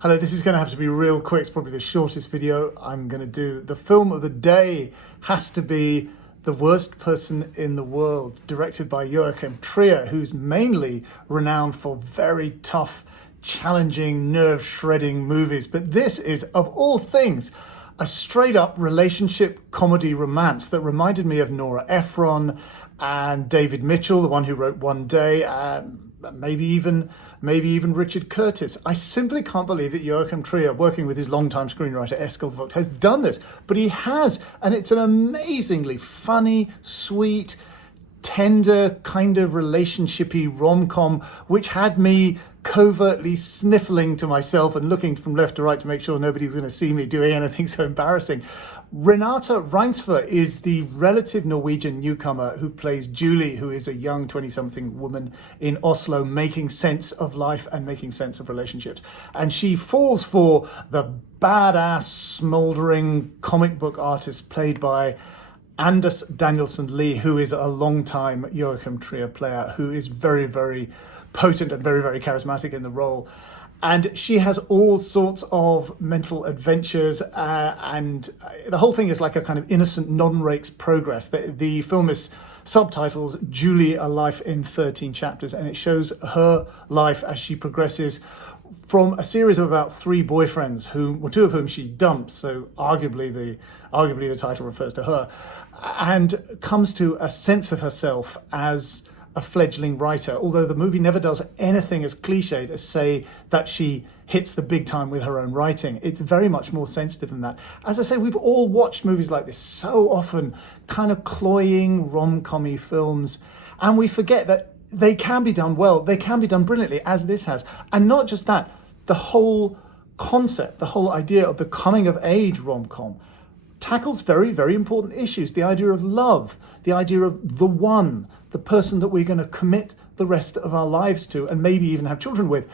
Hello, this is going to have to be real quick. It's probably the shortest video I'm going to do. The film of the day has to be The Worst Person in the World, directed by Joachim Trier, who's mainly renowned for very tough, challenging, nerve-shredding movies. But this is, of all things, a straight-up relationship comedy romance that reminded me of Nora Ephron and David Mitchell, the one who wrote One Day, and maybe even Richard Curtis. I simply can't believe that Joachim Trier, working with his longtime screenwriter Eskil Vogt, has done this. But he has, and it's an amazingly funny, sweet, tender kind of relationshipy rom-com, which had me covertly sniffling to myself and looking from left to right to make sure nobody was going to see me doing anything so embarrassing. Renate Reinsve is the relative Norwegian newcomer who plays Julie, who is a young 20-something woman in Oslo making sense of life and making sense of relationships. And she falls for the badass, smoldering comic book artist played by Anders Danielsen Lee, who is a long-time Joachim Trier player, who is very, very potent and very, very charismatic in the role. And she has all sorts of mental adventures, and the whole thing is like a kind of innocent non-rake's progress. The film is subtitles Julie, A Life in 13 Chapters, and it shows her life as she progresses from a series of about 3 boyfriends, two of whom she dumps, so arguably the title refers to her, and comes to a sense of herself as a fledgling writer, although the movie never does anything as cliched as say that she hits the big time with her own writing. It's very much more sensitive than that. As I say, we've all watched movies like this so often, kind of cloying rom-com-y films, and we forget that they can be done well, they can be done brilliantly, as this has. And not just that, the whole concept, the whole idea of the coming-of-age rom-com tackles very, very important issues. The idea of love, the idea of the one, the person that we're going to commit the rest of our lives to and maybe even have children with.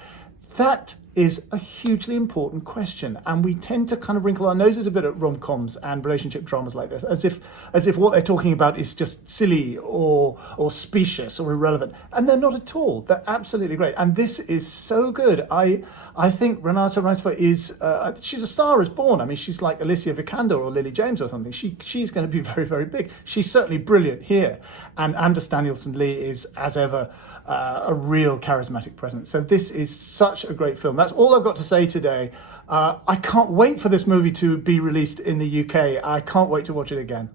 That is a hugely important question, and we tend to kind of wrinkle our noses a bit at rom-coms and relationship dramas like this, as if what they're talking about is just silly or specious or irrelevant, and they're not at all. They're absolutely great, and this is so good. I think Renate Reinsve is she's a star as born. I mean, she's like Alicia Vikander or Lily James or something. She's going to be very, very big. She's certainly brilliant here, and Anders Danielsen Lee is, as ever, a real charismatic presence. So this is such a great film. That's all I've got to say today. I can't wait for this movie to be released in the UK. I can't wait to watch it again.